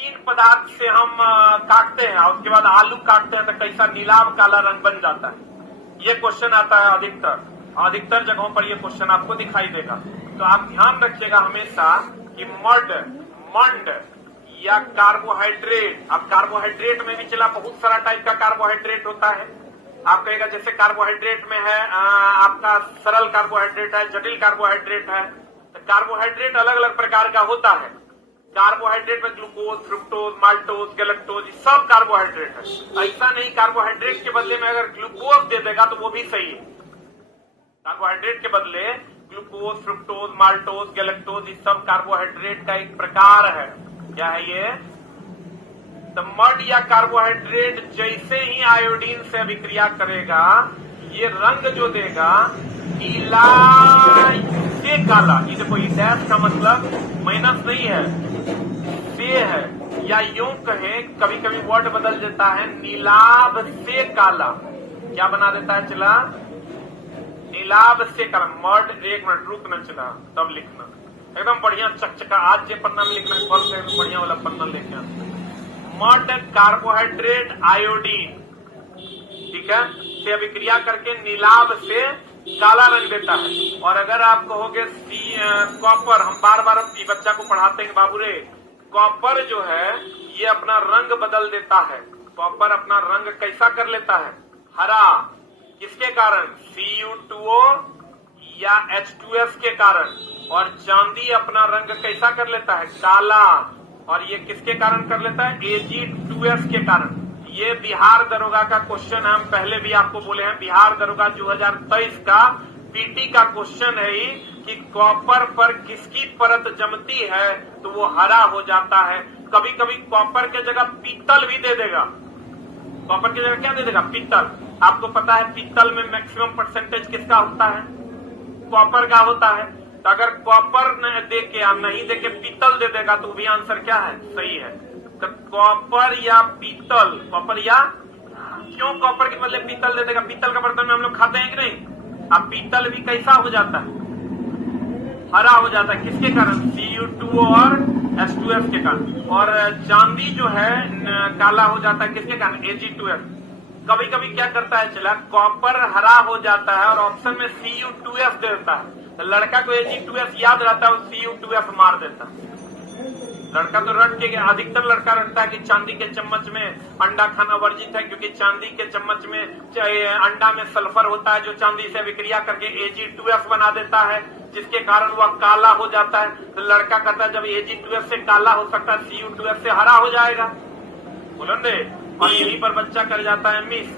तीन पदार्थ से हम काटते हैं और उसके बाद आलू काटते हैं तो कैसा नीलाभ काला रंग बन जाता है। ये क्वेश्चन आता है अधिकतर जगहों पर ये क्वेश्चन आपको दिखाई देगा। तो आप ध्यान रखिएगा हमेशा कि मंड या कार्बोहाइड्रेट। अब कार्बोहाइड्रेट में भी चला बहुत सारा टाइप का कार्बोहाइड्रेट होता है। आप कहेगा जैसे कार्बोहाइड्रेट में है आपका सरल कार्बोहाइड्रेट है, जटिल कार्बोहाइड्रेट है। तो कार्बोहाइड्रेट अलग अलग प्रकार का होता है। कार्बोहाइड्रेट में ग्लूकोज, फ्रुक्टोज, माल्टोज, गैलेक्टोज सब कार्बोहाइड्रेट है। ऐसा नहीं कार्बोहाइड्रेट के बदले में अगर ग्लूकोज दे देगा तो वो भी सही है। कार्बोहाइड्रेट के बदले ग्लूकोज, फ्रुक्टोज, माल्टोज, गैलेक्टोज ये सब कार्बोहाइड्रेट का एक प्रकार है। क्या है ये? तो मड या कार्बोहाइड्रेट जैसे ही आयोडीन से अभिक्रिया करेगा ये रंग जो देगा नीला से काला। ये देखो ये डैश का मतलब माइनस नहीं है, से है। या यूं कहें कभी कभी वर्ड बदल देता है नीलाभ से काला। क्या बना देता है? चला नीलाभ से काला। मड, एक मिनट रुकना, चला तब लिखना एकदम बढ़िया चकचका। आज जो पन्ना में लिखना है कल से एकदम बढ़िया वाला पन्ना लेके आना। मड कार्बोहाइड्रेट आयोडीन, ठीक है, से अभिक्रिया करके नीलाभ से काला रंग देता है। और अगर आप कहोगे कॉपर, हम बार बार बच्चा को पढ़ाते हैं बाबू रे, कॉपर जो है ये अपना रंग बदल देता है। कॉपर अपना रंग कैसा कर लेता है? हरा। किसके कारण? Cu2O या H2S के कारण। और चांदी अपना रंग कैसा कर लेता है? काला। और ये किसके कारण कर लेता है? Ag2S के कारण। ये बिहार दरोगा का क्वेश्चन है। हम पहले भी आपको बोले हैं बिहार दरोगा 2023 का पीटी का क्वेश्चन है ही कि कॉपर पर किसकी परत जमती है तो वो हरा हो जाता है। कभी कभी कॉपर के जगह पीतल भी दे देगा। कॉपर की जगह क्या दे देगा? पीतल। आपको पता है पीतल में मैक्सिमम परसेंटेज किसका होता है? कॉपर का होता है। तो अगर कॉपर दे के या नहीं दे के पीतल दे देगा तो भी आंसर क्या है? सही है। तो कॉपर या पीतल, कॉपर या क्यों कॉपर के बदले पीतल दे देगा? पीतल का बर्तन में हम लोग खाते हैं कि नहीं? अब पीतल भी कैसा हो जाता है? हरा हो जाता है। किसके कारण? Cu2O और H2S के कारण। और चांदी जो है काला हो जाता है किसके कारण? Ag2S। कभी कभी क्या करता है चला, कॉपर हरा हो जाता है और ऑप्शन में Cu2S देता है। तो लड़का को Ag2S याद रहता है और Cu2S मार देता है। लड़का तो रट के, अधिकतर लड़का रटता है कि चांदी के चम्मच में अंडा खाना वर्जित है क्योंकि चांदी के चम्मच में अंडा में सल्फर होता है जो चांदी से विक्रिया करके Ag2S बना देता है जिसके कारण वह काला हो जाता है। तो लड़का कहता है जब Ag2S से काला हो सकता है Cu2S से हरा हो जाएगा। बोलन दे। और यहीं पर बच्चा कर जाता है मिस,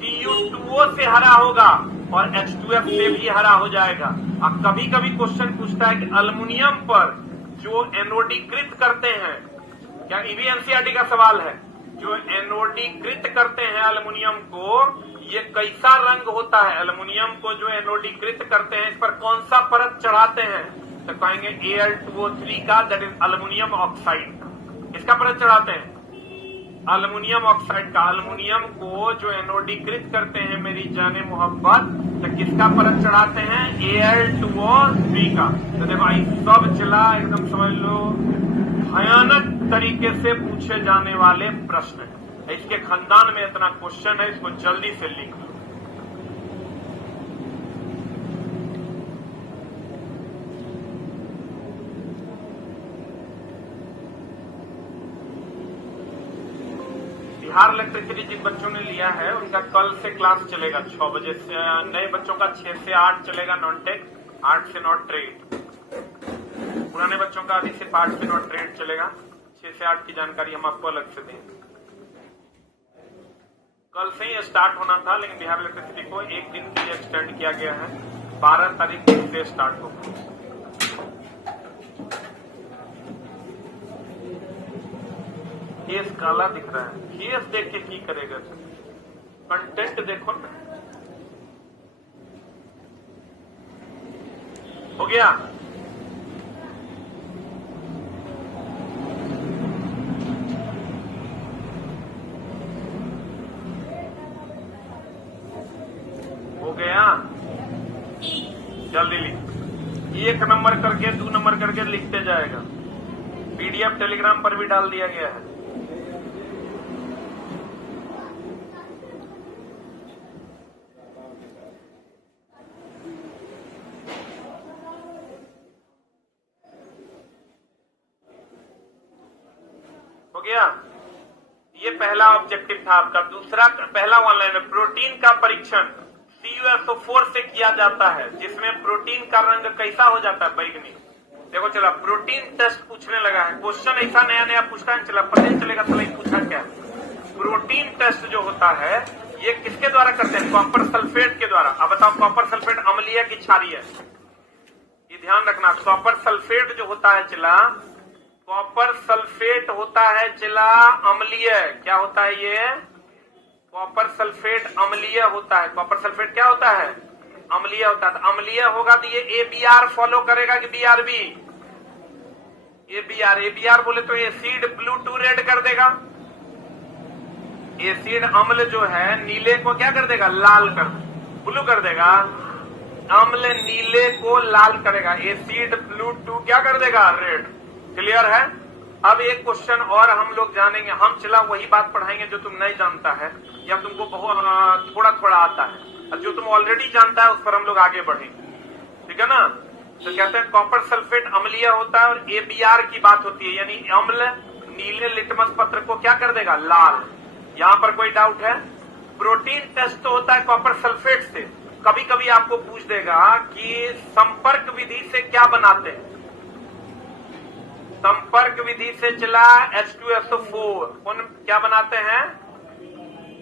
Cu2O से हरा होगा और H2S से भी हरा हो जाएगा। अब कभी कभी क्वेश्चन पूछता है कि अल्युमिनियम पर जो एनोडीकृत करते हैं, क्या ये भी एनसीईआरटी का सवाल है, जो एनोडीकृत करते हैं अल्युमिनियम को ये कैसा रंग होता है? अल्युमिनियम को जो एनोडीकृत करते हैं इस पर कौन सा परत चढ़ाते हैं? तो कहेंगे Al2O3 का, दैट इज अल्युमिनियम ऑक्साइड। इसका परत चढ़ाते हैं अल्युमिनियम ऑक्साइड का। अल्युमिनियम को जो एनोडीकृत करते हैं मेरी जाने मोहब्बत, तो किसका परत चढ़ाते हैं? Al2O3 का। तो देखो भाई सब चला एकदम समझ लो भयानक तरीके से पूछे जाने वाले प्रश्न है। इसके खानदान में इतना क्वेश्चन है, इसको जल्दी से लिख लो। बिहार इलेक्ट्रिसिटी जिन बच्चों ने लिया है उनका कल से क्लास चलेगा 6 बजे से। नए बच्चों का 6 से 8 चलेगा नॉन टेक, 8 से नॉट ट्रेड। पुराने बच्चों का अभी सिर्फ 8 से नॉट ट्रेड चलेगा। 6 से 8 की जानकारी हम आपको अलग से देंगे। कल से ही स्टार्ट होना था लेकिन बिहार इलेक्ट्रिसिटी को एक दिन के लिए एक्सटेंड किया गया है। 12 तारीख से स्टार्ट होगा। केस काला दिख रहा है, केस देख के की करेगा? कंटेंट देखो ना। हो गया? हो गया? जल्दी लिख। 1 नंबर करके 2 नंबर करके लिखते जाएगा। पीडीएफ टेलीग्राम पर भी डाल दिया गया है। हो गया, ये पहला ऑब्जेक्टिव था आपका। दूसरा, पहला ऑनलाइन में प्रोटीन का परीक्षण CuSO4 से किया जाता है, जिसमें प्रोटीन का रंग कैसा हो जाता है, बैगनी। देखो चला प्रोटीन टेस्ट पूछने लगा है, क्वेश्चन ऐसा नया नया पूछता है, चला पता चलेगा चला पूछा क्या। प्रोटीन टेस्ट जो होता है ये किसके द्वारा करते हैं, कॉपर सल्फेट के द्वारा। अब बताओ कॉपर सल्फेट अम्लीय की क्षारीय है, ये ध्यान रखना। कॉपर सल्फेट जो होता है चला, कॉपर सल्फेट होता है चला अम्लीय। क्या होता है ये, कॉपर सल्फेट अम्लीय होता है। कॉपर सल्फेट क्या होता है, अम्लीय होता है। तो अम्लीय होगा तो ये ABR फॉलो करेगा कि BRB, ABR बोले तो एसिड ब्लू टू रेड कर देगा। एसिड अम्ल जो है नीले को क्या कर देगा, लाल कर, ब्लू कर देगा। अम्ल नीले को लाल करेगा, एसिड ब्लू टू क्या कर देगा, रेड। क्लियर है। अब एक क्वेश्चन और हम लोग जानेंगे, हम चला वही बात पढ़ाएंगे जो तुम नहीं जानता है या तुमको बहुत थोड़ा थोड़ा आता है, और जो तुम ऑलरेडी जानता है उस पर हम लोग आगे बढ़ेंगे, ठीक है ना। तो कहते हैं कॉपर सल्फेट अम्लीय होता है और ABR की बात होती है, यानी अम्ल नीले लिटमस पत्र को क्या कर देगा, लाल। यहां पर कोई डाउट है। प्रोटीन टेस्ट तो होता है कॉपर सल्फेट से। कभी कभी आपको पूछ देगा कि संपर्क विधि से क्या बनाते हैं, संपर्क विधि से चला H2SO4, कौन क्या बनाते हैं,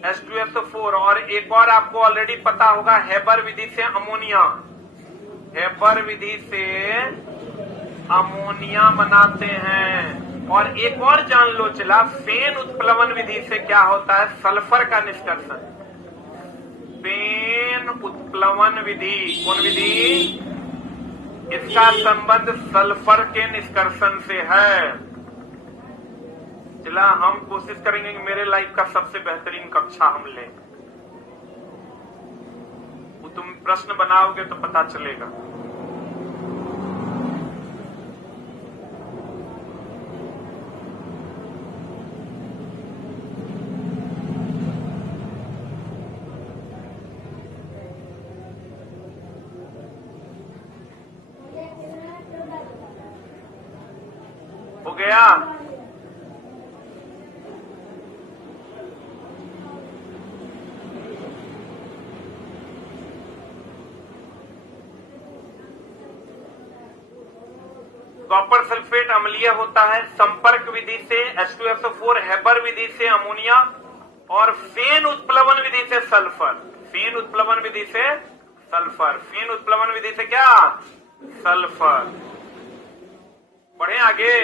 H2SO4। और एक और आपको ऑलरेडी पता होगा, हेबर विधि से अमोनिया, हेबर विधि से अमोनिया बनाते हैं। और एक और जान लो चला, फेन उत्प्लवन विधि से क्या होता है, सल्फर का निष्कर्षण। फेन उत्प्लवन विधि, कौन विधि, इसका संबंध सल्फर के निष्कर्षण से है। चला हम कोशिश करेंगे कि मेरे लाइफ का सबसे बेहतरीन कक्षा हम लें। वो तुम प्रश्न बनाओगे तो पता चलेगा। हो गया। कॉपर सल्फेट अम्लीय होता है, संपर्क विधि से H2SO4, हेबर विधि से अमोनिया, और फेन उत्प्लवन विधि से सल्फर। फेन उत्प्लवन विधि से सल्फर, फेन उत्प्लवन विधि से क्या, सल्फर। बढ़े आगे।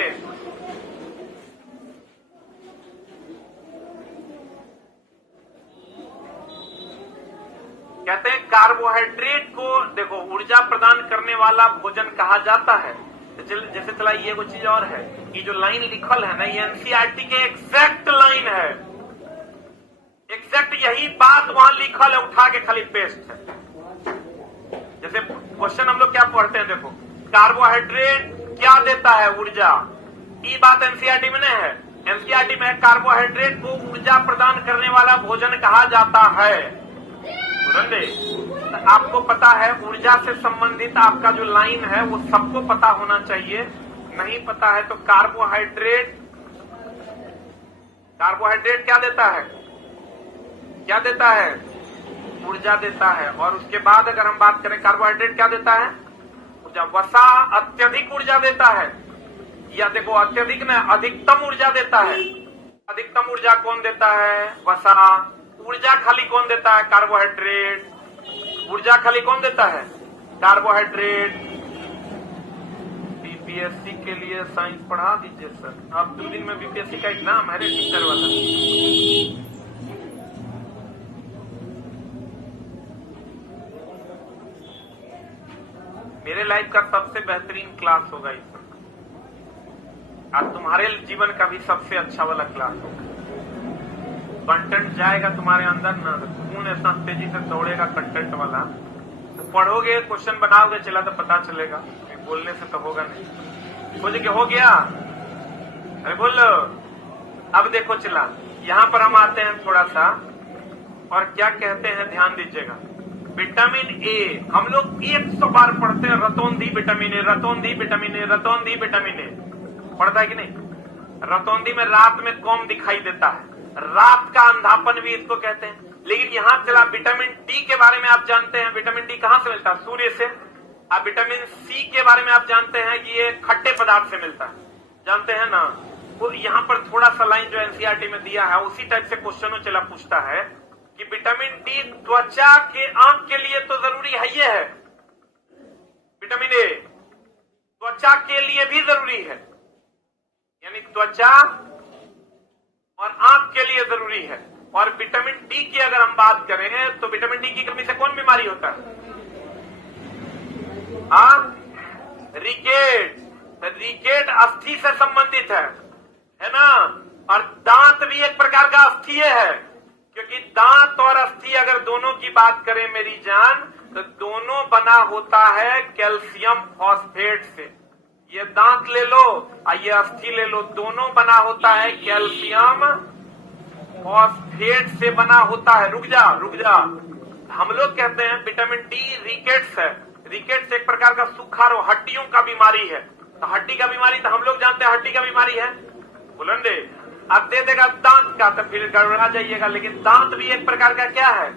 कहते हैं कार्बोहाइड्रेट को देखो ऊर्जा प्रदान करने वाला भोजन कहा जाता है। जैसे चला ये वो चीज और है, ये जो लाइन लिखल है ना, ये NCERT के एग्जैक्ट लाइन है, एग्जैक्ट यही बात वहां लिखल है, उठा के खाली पेस्ट है। जैसे क्वेश्चन हम लोग क्या पढ़ते हैं, देखो कार्बोहाइड्रेट क्या देता है, ऊर्जा। ये बात NCERT में नहीं है। NCERT में कार्बोहाइड्रेट को ऊर्जा प्रदान करने वाला भोजन कहा जाता है। तो आपको पता है ऊर्जा से संबंधित आपका जो लाइन है वो सबको पता होना चाहिए। नहीं पता है तो कार्बोहाइड्रेट, कार्बोहाइड्रेट क्या देता है, क्या देता है, ऊर्जा देता है। और उसके बाद अगर हम बात करें कार्बोहाइड्रेट क्या देता है, ऊर्जा। वसा अत्यधिक ऊर्जा देता है, या देखो अत्यधिक में अधिकतम ऊर्जा देता है। अधिकतम ऊर्जा कौन देता है, वसा। ऊर्जा खाली कौन देता है, कार्बोहाइड्रेट। ऊर्जा खाली कौन देता है, कार्बोहाइड्रेट। बीपीएससी के लिए साइंस पढ़ा दीजिए सर। अब 2 दिन में बीपीएससी का एग्जाम है रे, टीचर वाला। मेरे लाइफ का सबसे बेहतरीन क्लास होगा इस वक्त, और तुम्हारे जीवन का भी सबसे अच्छा वाला क्लास होगा। कंटेंट जाएगा तुम्हारे अंदर ना, खून ऐसा तेजी से दौड़ेगा कंटेंट वाला। तो पढ़ोगे, क्वेश्चन बनाओगे चला तो पता चलेगा, बोलने से तो होगा नहीं। हो गया। अरे बोलो। अब देखो चला, यहां पर हम आते हैं थोड़ा सा और क्या कहते हैं, ध्यान दीजिएगा। विटामिन ए हम लोग 100 बार पढ़ते हैं, रतौंधी विटामिन ए, रतौंधी विटामिन ए, रतौंधी विटामिन ए, पढ़ता है कि नहीं? रतौंधी में रात में कम दिखाई देता है, रात का अंधापन भी इसको कहते हैं। लेकिन यहां चला, विटामिन डी के बारे में आप जानते हैं, विटामिन डी कहां से मिलता है? सूर्य से। अब विटामिन सी के बारे में आप जानते हैं कि ये खट्टे पदार्थ से मिलता है, जानते हैं ना? वो यहां पर थोड़ा सा लाइन जो एनसीईआरटी में दिया है उसी टाइप से क्वेश्चन चला पूछता है कि विटामिन डी त्वचा के, आंख के लिए तो जरूरी है, ये है विटामिन ए त्वचा के लिए भी जरूरी है, यानी त्वचा और आंख के लिए जरूरी है। और विटामिन डी की अगर हम बात करें तो विटामिन डी की कमी से कौन बीमारी होता है? रिकेट। रिकेट अस्थि से संबंधित है ना? और दांत भी एक प्रकार का अस्थि है, क्योंकि दांत और अस्थि अगर दोनों की बात करें मेरी जान, तो दोनों बना होता है कैल्शियम फॉस्फेट से। ये दांत ले लो और ये अस्थि ले लो, दोनों बना होता है कैल्शियम फॉस्फेट से बना होता है। रुक जा। हम लोग कहते हैं विटामिन डी रिकेट्स है, रिकेट्स एक प्रकार का सूखा रोग, हड्डियों का बीमारी है। तो हड्डी का बीमारी तो हम लोग जानते हैं हड्डी का बीमारी है, बुलंदे। अब दे देगा दांत का तो फिर गड़बड़ा जाइएगा, लेकिन दांत भी एक प्रकार का क्या है?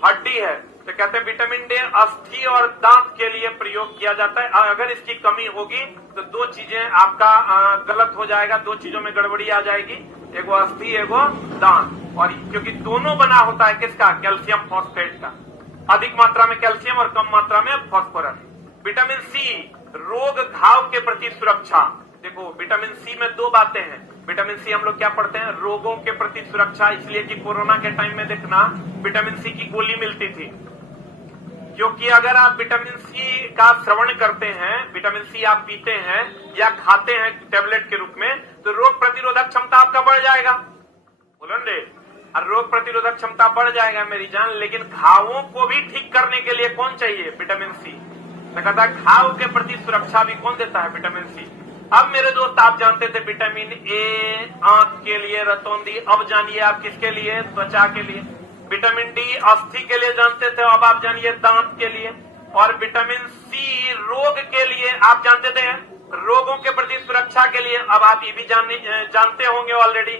हड्डी है। तो कहते हैं विटामिन डी अस्थि और दांत के लिए प्रयोग किया जाता है। अगर इसकी कमी होगी तो दो चीजें आपका गलत हो जाएगा, दो चीजों में गड़बड़ी आ जाएगी, एगो अस्थि एगो दांत। और क्योंकि दोनों बना होता है किसका? कैल्शियम फॉस्फेट का, अधिक मात्रा में कैल्शियम और कम मात्रा में फॉस्फोरस। विटामिन सी रोग घाव के प्रति सुरक्षा। देखो विटामिन सी में दो बातें हैं। विटामिन सी हम लोग क्या पढ़ते हैं? रोगों के प्रति सुरक्षा, इसलिए कि कोरोना के टाइम में देखना विटामिन सी की गोली मिलती थी, क्योंकि अगर आप विटामिन सी का श्रवण करते हैं, विटामिन सी आप पीते हैं या खाते हैं टेबलेट के रूप में, तो रोग प्रतिरोधक क्षमता आपका बढ़ जाएगा, बोलेंगे। और रोग प्रतिरोधक क्षमता बढ़ जाएगा मेरी जान, लेकिन घावों को भी ठीक करने के लिए कौन चाहिए? Vitamin C. तो कहता है घाव के प्रति सुरक्षा भी कौन देता है? Vitamin C. अब मेरे दोस्त आप जानते थे विटामिन ए आंख के लिए, रतौंधी, अब जानिए आप किसके लिए? त्वचा के लिए। विटामिन डी अस्थि के लिए जानते थे, अब आप जानिए दांत के लिए। और विटामिन सी रोग के लिए आप जानते थे, रोगों के प्रति सुरक्षा के लिए, अब आप ये भी जानते होंगे ऑलरेडी,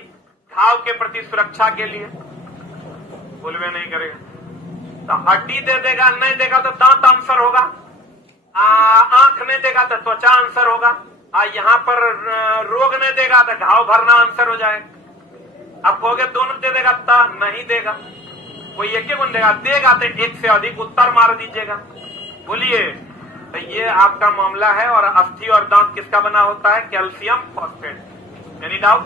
घाव के प्रति सुरक्षा के लिए। बोलवे नहीं करेगा तो हड्डी दे देगा, नहीं देगा तो दांत आंसर होगा, आंख नहीं देगा तो त्वचा आंसर होगा, यहाँ पर रोग नहीं देगा तो घाव भरना आंसर हो जाएगा। अब कहोगे दोनों दे देगा तो नहीं देगा, कोई एक ही गुण देगा तो एक से अधिक उत्तर मार दीजिएगा। बोलिए, तो ये आपका मामला है। और अस्थि और दांत किसका बना होता है? Calcium phosphate. Any doubt?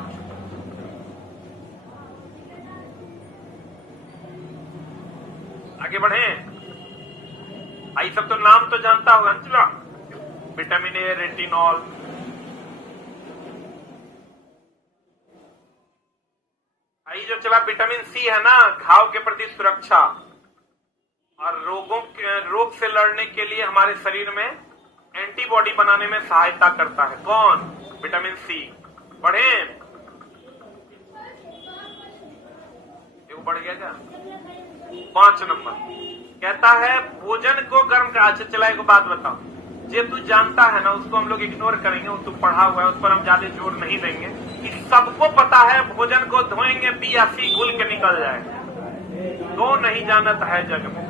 आगे बढ़े। आई सब तो नाम तो जानता होगा ना, विटामिन ए, रेटिनॉल। आई जो चला विटामिन सी है ना, घाव के प्रति सुरक्षा और रोग से लड़ने के लिए हमारे शरीर में एंटीबॉडी बनाने में सहायता करता है। कौन? Vitamin C. बढ़े, बढ़ गया क्या? 5 नंबर कहता है भोजन को गर्म कर। अच्छा चला एक बात बताओ, जे तू जानता है ना उसको हम लोग इग्नोर करेंगे, वो तू पढ़ा हुआ है उस पर हम ज्यादा जोर नहीं देंगे। कि सबको पता है भोजन को धोएंगे बी या सी घुल के निकल जाएगा, तो नहीं जानत है जग में,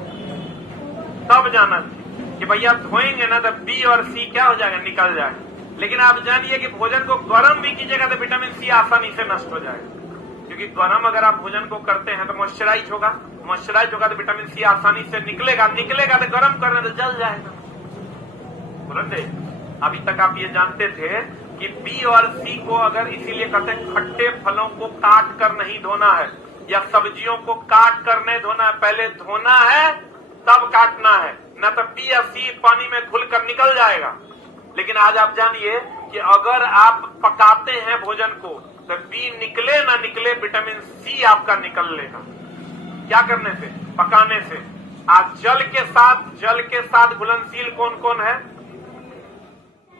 तब जानत कि भैया धोएंगे ना तो बी और सी क्या हो जाएगा? निकल जाएगा। लेकिन आप जानिए कि भोजन को गर्म भी कीजिएगा तो विटामिन सी आसानी से नष्ट हो जाएगा, क्योंकि गर्म अगर आप भोजन को करते हैं तो मॉइस्चराइज होगा, मॉइस्चराइज होगा तो विटामिन सी आसानी से निकलेगा तो गर्म करने तो जल जाएगा। बोलते अभी तक आप ये जानते थे कि बी और सी को अगर इसीलिए कहते हैं खट्टे फलों को काट कर नहीं धोना है, या सब्जियों को काट कर नहीं धोना है, पहले धोना है तब काटना है, न तो बी या सी पानी में घुल कर निकल जाएगा। लेकिन आज आप जानिए कि अगर आप पकाते हैं भोजन को तो बी निकले ना निकले विटामिन सी आपका निकल लेगा। क्या करने से? पकाने से। आज जल के साथ घुलनशील कौन कौन है?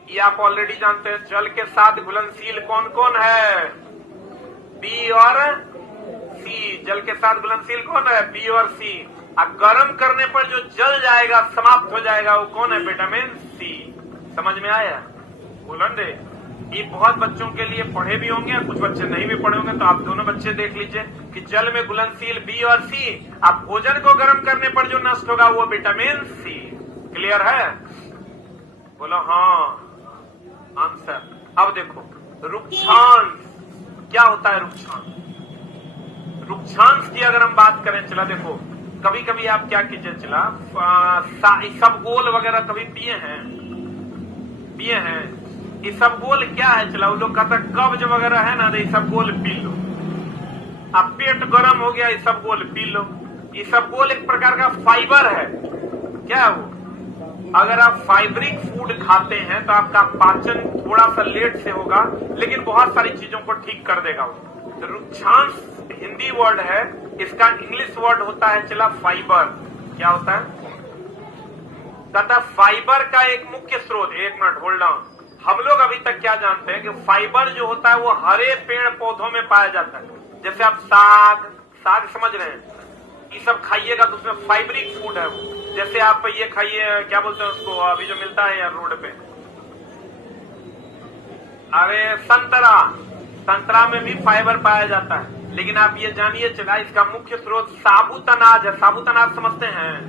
ये आप ऑलरेडी जानते हैं। जल के साथ घुलनशील कौन कौन है? बी और सी। जल के साथ घुलनशील कौन है? बी और सी। अब गर्म करने पर जो जल जाएगा, समाप्त हो जाएगा, वो कौन है? Vitamin C. समझ में आया? बोलन दे। ये बहुत बच्चों के लिए पढ़े भी होंगे, कुछ बच्चे नहीं भी पढ़े होंगे, तो आप दोनों बच्चे देख लीजिए कि जल में घुलनशील बी और सी। अब भोजन को गर्म करने पर जो नष्ट होगा वो विटामिन सी। क्लियर है? बोलो हाँ। आंसर। अब देखो रुक्षांश क्या होता है? रुक्षांश की अगर हम बात करें, चला देखो कभी कभी आप क्या कीजिए, चला इसबगोल वगैरह कभी पिए हैं? इसबगोल क्या है? चला वो लोग कहते हैं कब्ज वगैरह है ना, तो इसबगोल पी लो। अब पेट गर्म हो गया, इसबगोल पी लो। इसबगोल एक प्रकार का फाइबर है। क्या है वो? अगर आप फाइबरिक फूड खाते हैं तो आपका पाचन थोड़ा सा लेट से होगा, लेकिन बहुत सारी चीजों को ठीक कर देगा वो। तो रुक्षांश हिंदी वर्ड है, इसका इंग्लिश वर्ड होता है चला फाइबर। क्या होता है? कहता फाइबर का एक मुख्य स्रोत। एक मिनट होल्ड ऑन। हम लोग अभी तक क्या जानते हैं कि फाइबर जो होता है वो हरे पेड़ पौधों में पाया जाता है। जैसे आप साग समझ रहे हैं, ये सब खाइएगा तो उसमें फाइबरिक फूड है वो। जैसे आप ये खाइए, क्या बोलते हैं उसको, अभी जो मिलता है यार रोड पे, अरे संतरा में भी फाइबर पाया जाता है। लेकिन आप ये जानिए चला, इसका मुख्य स्रोत साबुत अनाज है। साबुत अनाज समझते हैं?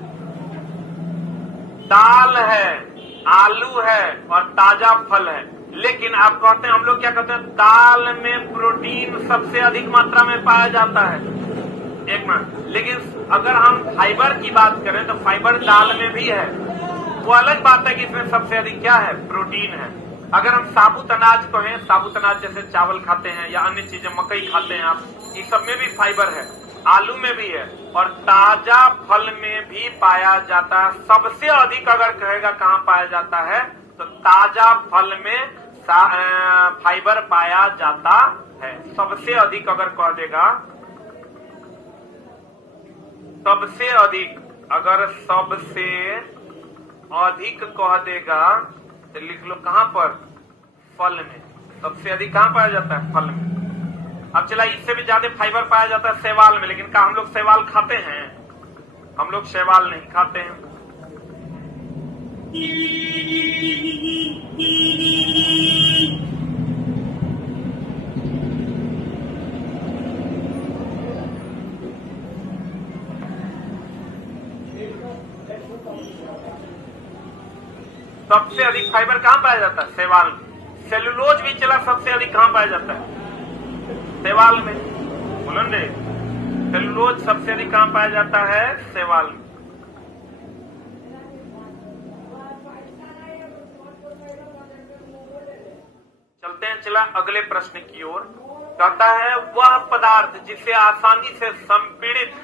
दाल है, आलू है और ताजा फल है। लेकिन आप कहते हैं, हम लोग क्या कहते हैं, दाल में प्रोटीन सबसे अधिक मात्रा में पाया जाता है। एक मिनट। लेकिन अगर हम फाइबर की बात करें तो फाइबर दाल में भी है। वो अलग बात है कि इसमें सबसे अधिक क्या है? प्रोटीन है। अगर हम साबुत अनाज कहें, साबुत अनाज जैसे चावल खाते हैं या अन्य चीजें, मकई खाते हैं आप, ये सब में भी फाइबर है। आलू में भी है और ताजा फल में भी पाया जाता है। सबसे अधिक अगर कहेगा कहाँ पाया जाता है, तो ताजा फल में फाइबर पाया जाता है। सबसे अधिक अगर कह देगा, सबसे अधिक कह देगा तो लिख लो कहां पर? फल में। सबसे अधिक कहां पाया जाता है? फल में। अब चला, इससे भी ज्यादा फाइबर पाया जाता है शैवाल में। लेकिन क्या हम लोग शैवाल खाते हैं? हम लोग शैवाल नहीं खाते हैं। सबसे अधिक फाइबर कहां पाया जाता है? शैवाल में। सेलुलोज भी चला सबसे अधिक कहां पाया जाता है? शैवाल में। बोलन दे। सेलुलोज सबसे अधिक कहां पाया जाता है? शैवाल में। चलते हैं चला अगले प्रश्न की ओर। कहता है वह पदार्थ जिसे आसानी से संपीड़ित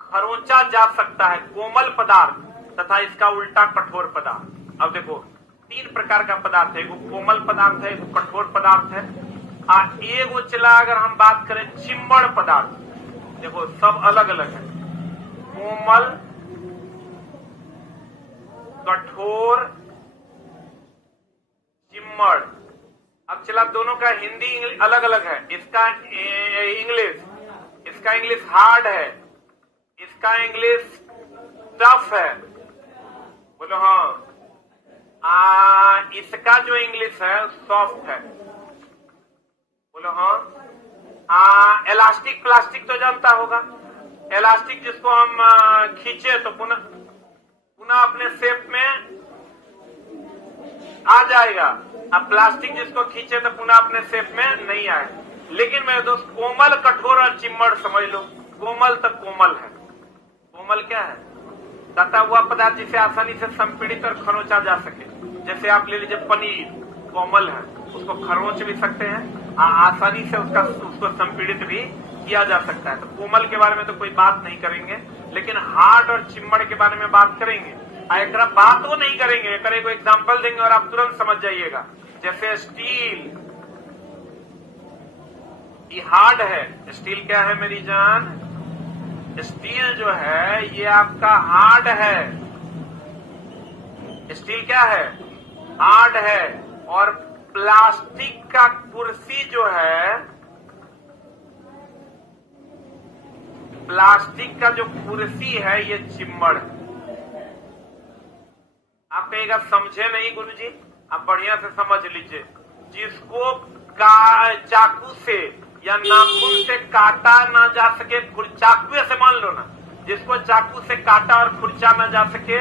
खरोंचा जा सकता है, कोमल पदार्थ तथा इसका उल्टा कठोर पदार्थ। अब देखो तीन प्रकार का पदार्थ है, एगो कोमल पदार्थ है, एगो कठोर पदार्थ है, एगो चला अगर हम बात करें चिम्मड़ पदार्थ। देखो सब अलग अलग है, कोमल, कठोर, चिम्मड़। अब चला दोनों का हिंदी अलग अलग है। इसका इंग्लिश हार्ड है, इसका इंग्लिश टफ है। बोलो हाँ। इसका जो इंग्लिश है सॉफ्ट है। बोलो हाँ। इलास्टिक प्लास्टिक तो जानता होगा। इलास्टिक जिसको हम खींचे तो पुनः अपने शेप में आ जाएगा। अब प्लास्टिक जिसको खींचे तो पुनः अपने शेप में नहीं आए। लेकिन मेरे दोस्त कोमल, कठोर और चिम्मड़ समझ लो। कोमल तो कोमल है। कोमल क्या है? तथा वह पदार्थ जिसे आसानी से संपीड़ित और खरोंचा जा सके। जैसे आप ले लीजिए पनीर, कोमल है, उसको खरोंच भी सकते हैं, आसानी से उसको संपीड़ित भी किया जा सकता है। तो कोमल के बारे में तो कोई बात नहीं करेंगे, लेकिन हार्ड और चिम्मड़ के बारे में बात करेंगे। एक बात वो नहीं करेंगे, एक एग्जाम्पल देंगे और आप तुरंत समझ जाइएगा। जैसे स्टील, ये हार्ड है। स्टील क्या है मेरी जान? स्टील जो है ये आपका हार्ड है। स्टील क्या है? हार्ड है। और प्लास्टिक का कुर्सी जो है, प्लास्टिक का जो कुर्सी है ये चिम्मड़। आप कहेगा समझे नहीं गुरुजी, आप बढ़िया से समझ लीजिए। जिसको चाकू से या नाखून से काटा ना जा सके, चाकू से मान लो ना, जिसको चाकू से काटा और खुरचा ना जा सके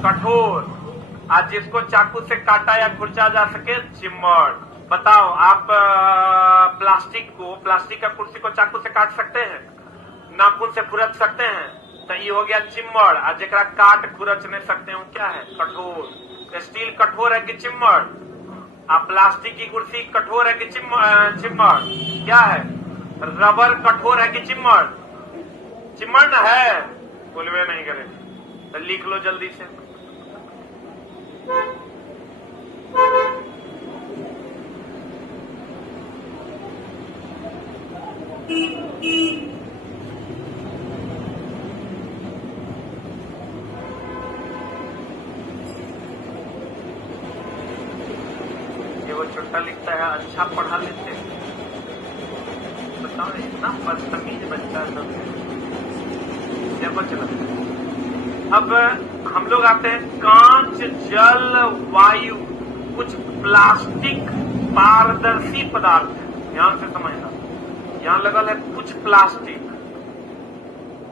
कठोर, और जिसको चाकू से काटा या खुरचा जा सके चिम्मड़। बताओ आप प्लास्टिक का कुर्सी को चाकू से काट सकते हैं, नाखून से खुरच सकते हैं, तो ये हो गया चिम्मड़। और जेकरा काट खुरच नहीं सकते हो क्या है? कठोर। स्टील कठोर है कि चिम्मड़? आप प्लास्टिक की कुर्सी कठोर है कि चिम्मड़? क्या है? रबर कठोर है कि चिम्मड़? चिम्मड़ न है, बोलवे नहीं करे तो लिख लो जल्दी से। ये वो छोटा लिखता है, अच्छा पढ़ा लेते हैं। बताओ इतना बदतमीज बच्चा सब। देखो चलो, अब हम लोग आते हैं कांच, जल, वायु, कुछ प्लास्टिक पारदर्शी पदार्थ। ध्यान से समझना, यहाँ लगल है कुछ प्लास्टिक।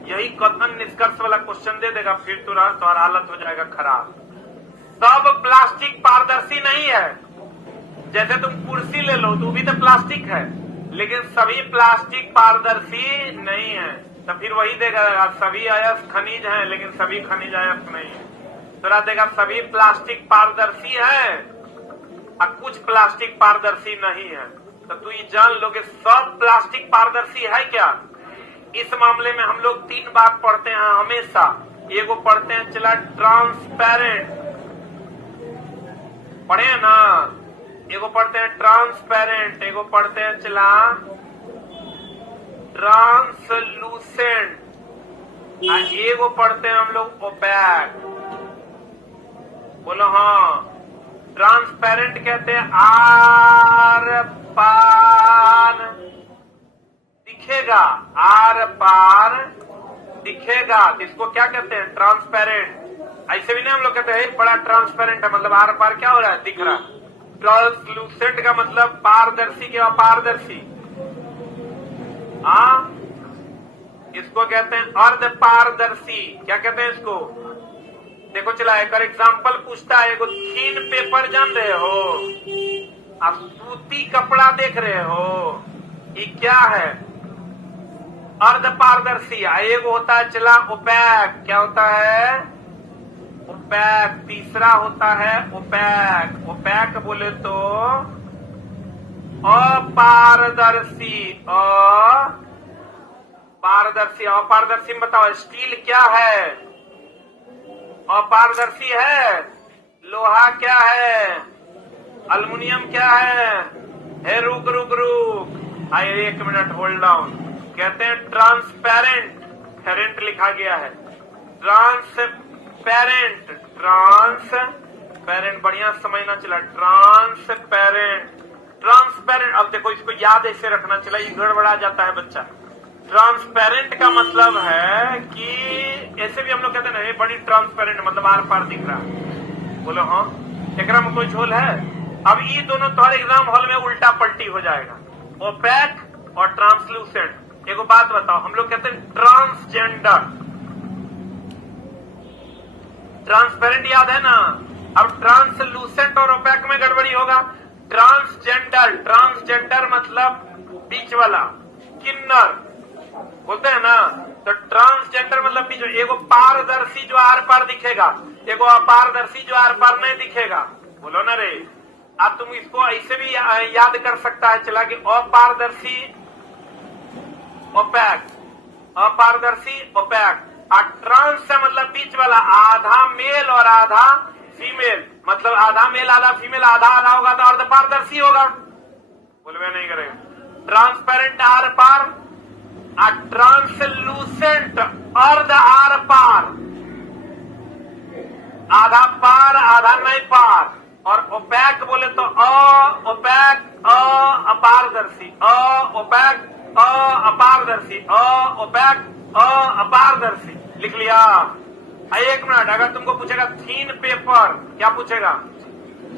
यही कथन निष्कर्ष वाला क्वेश्चन दे देगा, फिर तुम्हारा हालत हो जाएगा खराब। सब प्लास्टिक पारदर्शी नहीं है। जैसे तुम कुर्सी ले लो तो भी तो प्लास्टिक है, लेकिन सभी प्लास्टिक पारदर्शी नहीं है। तो फिर वही देगा, सभी अयस्क खनिज हैं लेकिन सभी खनिज अयस्क नहीं है। तो देगा सभी प्लास्टिक पारदर्शी है और कुछ प्लास्टिक पारदर्शी नहीं है। तो तू ये जान लो कि सब प्लास्टिक पारदर्शी है क्या? इस मामले में हम लोग 3 बात पढ़ते हैं हमेशा। एगो पढ़ते हैं चला ट्रांसपेरेंट, पढ़े हैं ना? एगो पढ़ते हैं ट्रांसपेरेंट, एगो पढ़ते हैं चला ट्रांसलूसेंट, और एगो पढ़ते हैं हम लोग ओपैक। बोलो हाँ। ट्रांसपेरेंट कहते हैं आर पार दिखेगा, आर पार दिखेगा। इसको क्या कहते हैं? ट्रांसपेरेंट। ऐसे भी नहीं हम लोग कहते हैं बड़ा ट्रांसपेरेंट है, मतलब आर पार क्या हो रहा है? दिख रहा। ट्रांसलूसेंट का मतलब पारदर्शी के अपारदर्शी। हाँ, इसको कहते हैं अर्ध पारदर्शी। क्या कहते हैं इसको? देखो चला एक एग्जाम्पल पूछता है, एगो थीन पेपर जान रहे हो, आप सूती कपड़ा देख रहे हो, ये क्या है? अर्ध पारदर्शी। एगो होता है चला ओपैक। क्या होता है? ओपैक। तीसरा होता है ओपैक। ओपैक बोले तो अपारदर्शी। अपारदर्शी। अपारदर्शी में बताओ स्टील क्या है? अपारदर्शी है। लोहा क्या है? अल्युमिनियम क्या है? रुक रुक रुक, आइए 1 मिनट होल्ड डाउन। कहते हैं ट्रांसपेरेंट, फेरेंट लिखा गया है। ट्रांसपेरेंट, ट्रांसपेरेंट बढ़िया समझना चला। Transparent, transparent. अब देखो इसको याद ऐसे रखना चला, ये गड़बड़ा जाता है बच्चा। ट्रांसपेरेंट का मतलब है कि ऐसे भी हम लोग कहते हैं ना बड़ी ट्रांसपेरेंट, मतलब आर पार दिख रहा है। बोलो हाँ, एकरा में कोई झोल है? अब ये दोनों तुम्हारे एग्जाम हॉल में उल्टा पलटी हो जाएगा, ओपैक और ट्रांसलूसेंट। एगो बात बताओ, हम लोग कहते हैं ट्रांसजेंडर। ट्रांसपेरेंट याद है ना? अब ट्रांसलूसेंट और ओपैक में गड़बड़ी होगा। ट्रांसजेंडर, ट्रांसजेंडर मतलब बीच वाला, किन्नर बोलते हैं ना। तो ट्रांसजेंडर मतलब बीच। एगो पारदर्शी जो आर पार दिखेगा, एगो अपारदर्शी जो आर पार नहीं दिखेगा। बोलो ना रे। अब तुम इसको ऐसे भी याद कर सकता है चला कि अपारदर्शी ओपैक, अपारदर्शी ओपैक। और ट्रांस से मतलब बीच वाला, आधा मेल और आधा फीमेल, मतलब आधा मेल आधा फीमेल, आधा आधा होगा तो अर्ध पारदर्शी होगा। बोलवे नहीं करेगा। ट्रांसपेरेंट आर पार और ट्रांसलूसेंट अर्ध आर पार, आधा पार आधा नहीं पार। और ओपैक बोले तो ओपैक, अपारदर्शी, ओपैक, अपारदर्शी, ओपैक, अपारदर्शी। लिख लिया। एक मिनट, अगर तुमको पूछेगा थीन पेपर, क्या पूछेगा?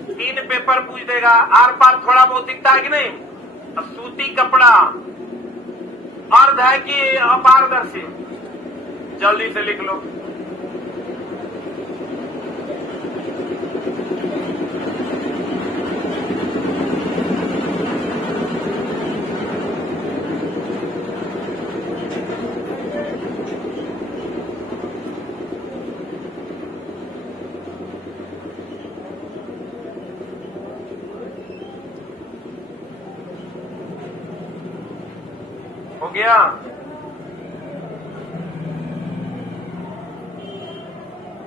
थीन पेपर पूछ देगा। आर पार थोड़ा बहुत दिखता है कि नहीं? सूती कपड़ा अर्ध है कि अपारदर्शी? जल्दी से लिख लो। हो गया?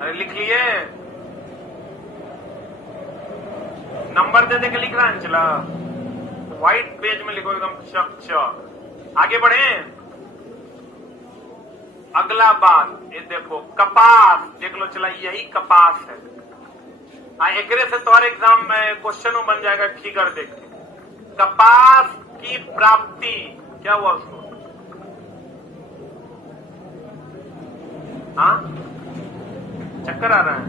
अरे लिख लिए? नंबर दे के लिख रहा है। चला व्हाइट पेज में लिखो एकदम चक। आगे बढ़े। अगला बात ये देखो, कपास देख लो। चला यही कपास है। एकरे से तुम्हारे एग्जाम में क्वेश्चन बन जाएगा फिगर देख के। कपास की प्राप्ति क्या हुआ उसको? हाँ, चक्कर आ रहा है।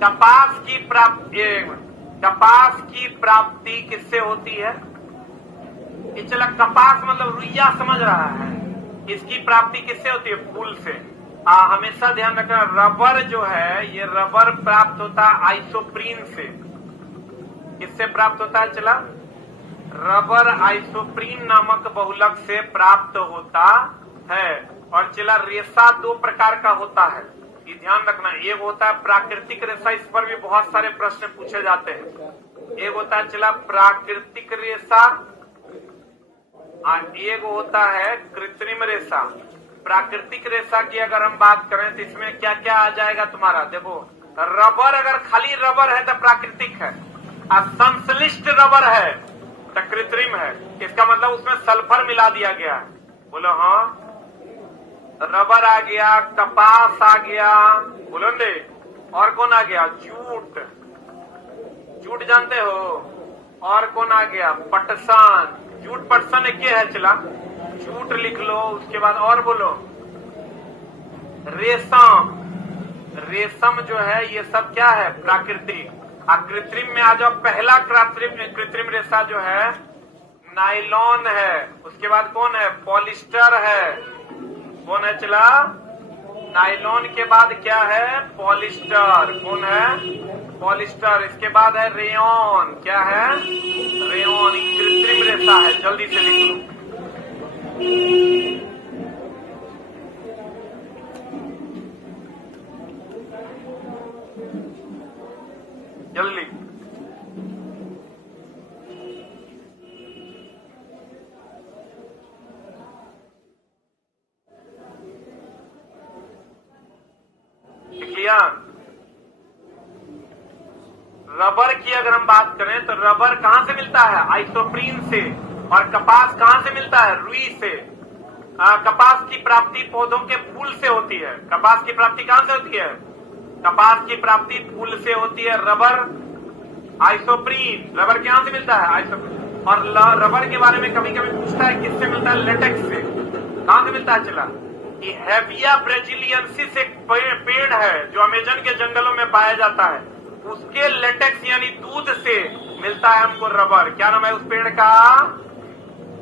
कपास की प्राप्ति, कपास की प्राप्ति किससे होती है? ये चला कपास मतलब रुइया समझ रहा है। इसकी प्राप्ति किससे होती है? फूल से। हमेशा ध्यान रखना, रबर जो है ये रबर प्राप्त होता है आइसोप्रीन से। किससे प्राप्त होता है? चला रबर आइसोप्रीन नामक बहुलक से प्राप्त होता है। और चला रेशा दो प्रकार का होता है, ये ध्यान रखना। एक होता है प्राकृतिक रेशा, इस पर भी बहुत सारे प्रश्न पूछे जाते हैं। एक होता है चला प्राकृतिक रेशा, एक होता है कृत्रिम रेशा। प्राकृतिक रेशा की अगर हम बात करें तो इसमें क्या क्या आ जाएगा तुम्हारा? देखो, रबर अगर खाली रबर है तो प्राकृतिक है, और संश्लिष्ट रबर है तो कृत्रिम है। इसका मतलब उसमें सल्फर मिला दिया गया है। बोलो हाँ। रबर आ गया, कपास आ गया, बोलो दे। और कौन आ गया? जूट। जूट जानते हो? और कौन आ गया? पटसन। जूट पटसन एक है। चला जूट लिख लो। उसके बाद और बोलो रेशम। रेशम जो है ये सब क्या है? प्राकृतिक। कृत्रिम में आ जाओ। पहला कृत्रिम रेशा जो है नायलॉन है। उसके बाद कौन है? पॉलिस्टर है। कौन है? चला नायलॉन के बाद क्या है? पॉलिस्टर। कौन है? पॉलिस्टर। इसके बाद है रेयॉन। क्या है? रेयॉन। कृत्रिम रेशा है। जल्दी से लिख लो। जल्दी। लिया? रबर की अगर हम बात करें तो रबर कहां से मिलता है? आइसोप्रीन से। और कपास कहां से मिलता है? रुई से। कपास की प्राप्ति पौधों के फूल से होती है। कपास की प्राप्ति कहां से होती है? कपास की प्राप्ति फूल से होती है। Rubber isoprene. रबर कहां से मिलता है? आइसोप्रीन। और रबर के बारे में कभी कभी पूछता है किससे मिलता है? लेटेक्स से। कहां से मिलता है? चला कि हेविया ब्रेजिलियंसिस एक पेड़ है जो अमेजन के जंगलों में पाया जाता है, उसके लेटेक्स यानी दूध से मिलता है हमको रबर। क्या नाम है उस पेड़ का?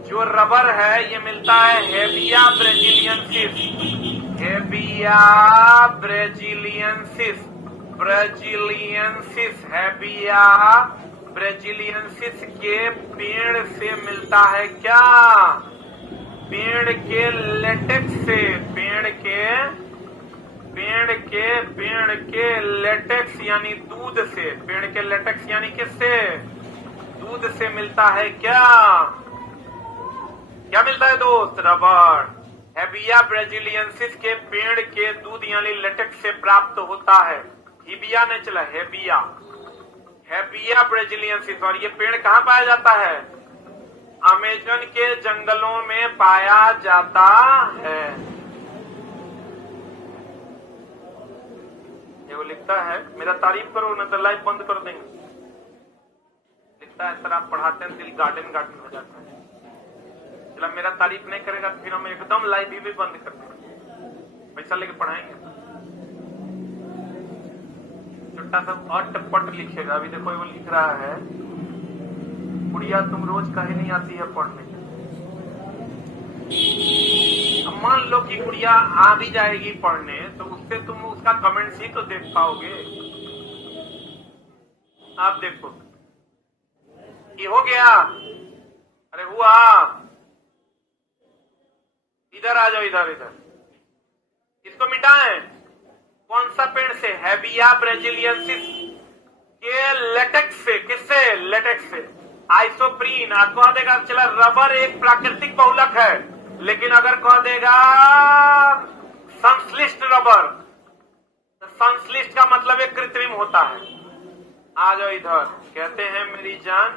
जो रबर है ये मिलता है हेविया ब्रेजिलियंसिस। हेविया ब्रेजिलियंसिस। ब्रेजिलियंसिस हेविया ब्रेजिलियंसिस के पेड़ से मिलता है। क्या? पेड़ के लेटेक्स से। पेड़ के लेटेक्स यानी दूध से। पेड़ के लेटेक्स यानी किससे? दूध से मिलता है। क्या क्या मिलता है दोस्त? रबर। हेविया ब्रेजिलियंसिस के पेड़ के दूध यानी लेटेक्स से प्राप्त होता है। हिबिया ने चला हेविया। हेविया ब्रेजिलियंसिस। और ये पेड़ कहां पाया जाता है? अमेजन के जंगलों में पाया जाता है। वो लिखता है मेरा तारीफ करो न तो लाइव बंद कर देंगे। लिखता है सर आप पढ़ाते हैं दिल गार्डन गार्डन हो जाता है। चला मेरा तारीफ नहीं करेगा तो फिर हम एकदम लाइव भी बंद कर देंगे, पैसा लेके पढ़ाएंगे। छोटा सा अटपट लिखेगा। अभी देखो वो लिख रहा है गुड़िया तुम रोज कहीं नहीं आती है पढ़ने। अब मान लो कि गुड़िया आ भी जाएगी पढ़ने तो उससे तुम उसका कमेंट्स ही तो देख पाओगे। आप देखो ये हो गया, अरे हुआ, इधर आ जाओ, इधर इधर इसको मिटाएं। कौन सा पेड़ से? हैबिया ब्राजीलियंसिस के लेटेक्स से। किससे? लेटेक्स से। आइसोप्रीन कह देगा चला रबर एक प्राकृतिक बहुलक है, लेकिन अगर कह देगा संश्लिष्ट रबर तो संश्लिष्ट का मतलब एक कृत्रिम होता है। आ जाओ इधर। कहते हैं मेरी जान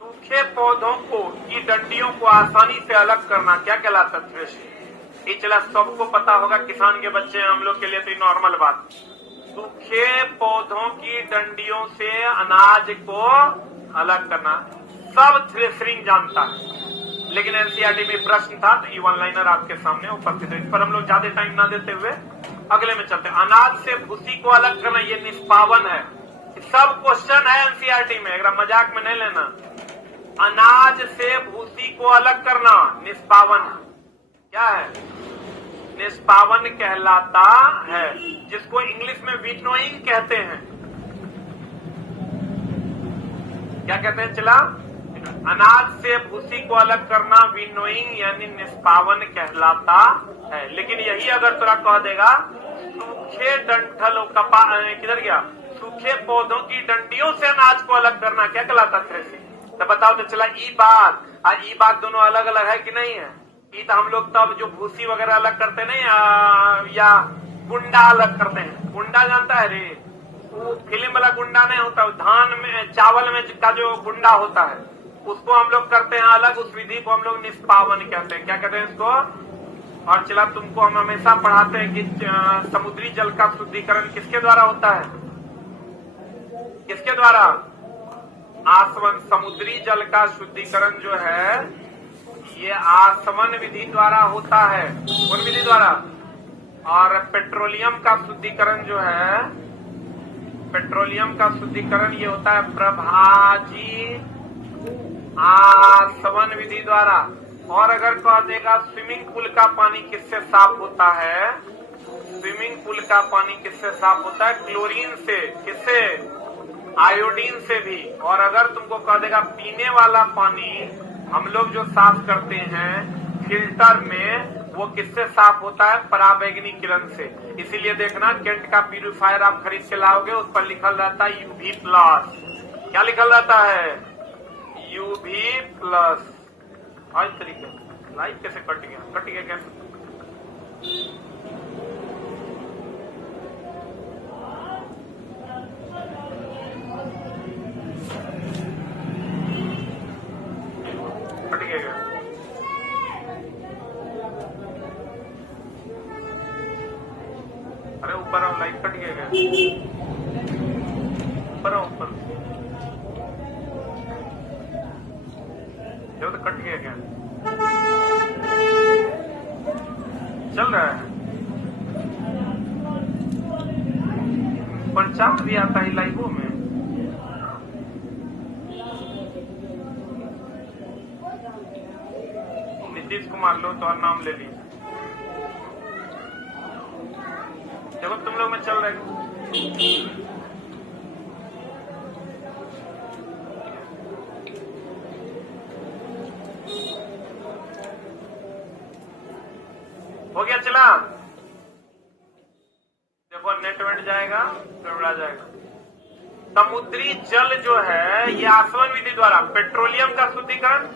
सूखे पौधों को की डंडियों को आसानी से अलग करना क्या कहलाता है? थ्रेशिंग। ये चला सबको पता होगा, किसान के बच्चे हम लोग के लिए तो नॉर्मल बात। सूखे पौधों की डंडियों से अनाज को अलग करना सब थ्रेशरिंग जानता है। लेकिन एनसीईआरटी में प्रश्न था तो ये वन लाइनर आपके सामने उपस्थित है। इस पर हम लोग ज्यादा टाइम ना देते हुए अगले में चलते हैं। अनाज से भूसी को अलग करना ये निष्पावन है। सब क्वेश्चन है एनसीईआरटी में, अगर मजाक में नहीं लेना। अनाज से भूसी को अलग करना निष्पावन क्या है? निष्पावन कहलाता है, जिसको इंग्लिश में विनोइंग कहते हैं। क्या कहते हैं? चला अनाज से भूसी को अलग करना विनोइंग यानी निष्पावन कहलाता है। लेकिन यही अगर थोड़ा कह देगा सूखे डंठल किधर गया? सूखे पौधों की डंडियों से अनाज को अलग करना क्या कहलाता? थ्रेशिंग। तो बताओ तो चला ई बात दोनों अलग अलग है कि नहीं है? ई तो हम लोग तब जो भूसी वगैरह अलग करते नहीं या गुंडा अलग करते हैं। गुंडा जानता है रे? वो फिल्म वाला गुंडा नहीं होता, धान में चावल में का जो गुंडा होता है उसको हम लोग करते हैं अलग। उस विधि को हम लोग निष्पावन कहते हैं। क्या कहते हैं इसको? और चला तुमको हम हमेशा पढ़ाते हैं कि समुद्री जल का शुद्धिकरण किसके द्वारा होता है? किसके द्वारा? आसवन। समुद्री जल का शुद्धिकरण जो है ये आसवन विधि द्वारा होता है। कौन विधि द्वारा? और पेट्रोलियम का शुद्धिकरण जो है, पेट्रोलियम का शुद्धिकरण ये होता है प्रभाजी आसवन विधि द्वारा। और अगर कह देगा स्विमिंग पूल का पानी किससे साफ होता है? स्विमिंग पूल का पानी किससे साफ होता है? क्लोरीन से। किससे? आयोडीन से भी। और अगर तुमको कह देगा पीने वाला पानी हम लोग जो साफ करते हैं फिल्टर में, वो किससे साफ होता है? पराबैंगनी किरण से। इसीलिए देखना केंट का प्यूरिफायर आप खरीद के लाओगे, उस पर लिखल रहता है यूवी प्लस। क्या लिखल रहता है? UV plus. आज तरीके लाइव कैसे कट गया कैसे? कट गया। अरे ऊपर आओ, लाइव कट गया। ऊपर आओ, ऊपर जो तो कट गया। क्या चल रहा है? प्रचार भी आता है लाइवों में। नीतीश कुमार लो तो नाम ले ली। देखो तुम लोग में चल रहे हो गया। चला देखो नेट वेट जाएगा तो उड़ा जाएगा। समुद्री जल जो है ये आसवन विधि द्वारा, पेट्रोलियम का शुद्धिकरण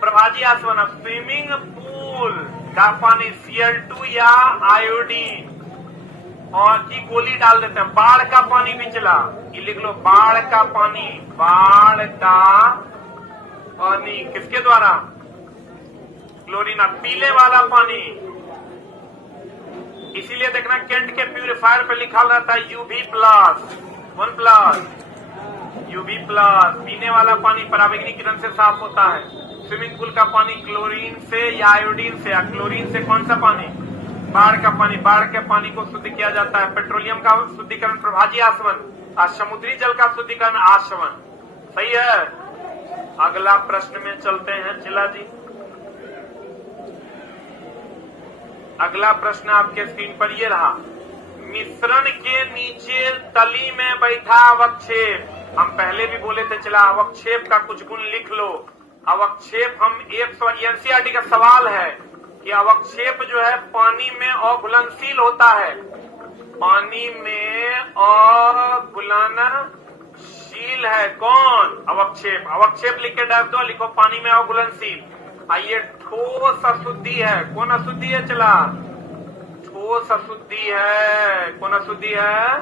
प्रभाजी आसवन। स्विमिंग पूल का पानी Cl2 या आयोडीन और की गोली डाल देते हैं। बाढ़ का पानी भी चला, ये लिख लो बाढ़ का पानी। बाढ़ का पानी किसके द्वारा? क्लोरीन। पीले वाला पानी इसीलिए देखना केंट के प्यूरिफायर पे लिखा रहता है यूवी प्लस 1+, यूवी प्लस। पीने वाला पानी पराबैंगनी किरण से साफ होता है। स्विमिंग पूल का पानी क्लोरीन से या आयोडीन से, या क्लोरीन से कौन सा पानी? बाढ़ का पानी। बाढ़ के पानी को शुद्ध किया जाता है। पेट्रोलियम का शुद्धिकरण प्रभाजी आसवन, और समुद्री जल का शुद्धिकरण आसवन। सही है। अगला प्रश्न में चलते हैं चिल्ला जी। अगला प्रश्न आपके स्क्रीन पर ये रहा, मिश्रण के नीचे तली में बैठा अवक्षेप। हम पहले भी बोले थे, चला अवक्षेप का कुछ गुण लिख लो। अवक्षेप हम एनसीईआरटी का सवाल है कि अवक्षेप जो है पानी में अघुलनशील होता है। पानी में अघुलनशील है कौन? अवक्षेप। अवक्षेप लिख के डाल दो, लिखो पानी में अघुलनशील। आइए ठोस अशुद्धि है। कौन अशुद्धि है? चला ठोस अशुद्धि है। कौन अशुद्धि है?